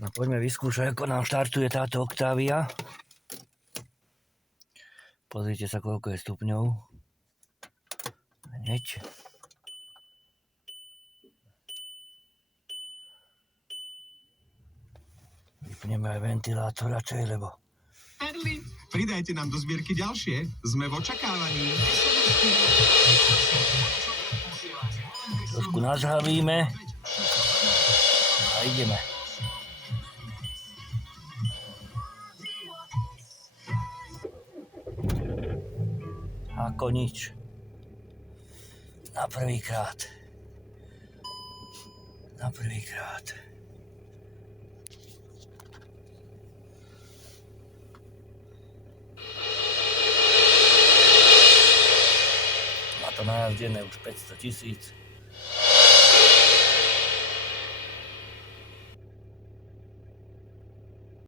No poďme vyskúšať, ako nám štartuje táto Octavia. Pozrite sa, koľko je stupňov. Hneď. Vypneme aj ventilátor radšej, lebo... Erli, pridajte nám do zbierky ďalšie. Sme v očakávaní. Trošku nazhavíme. A ideme. Ako nič. Na prvýkrát. Na prvýkrát. Má to najazdené už 500 000.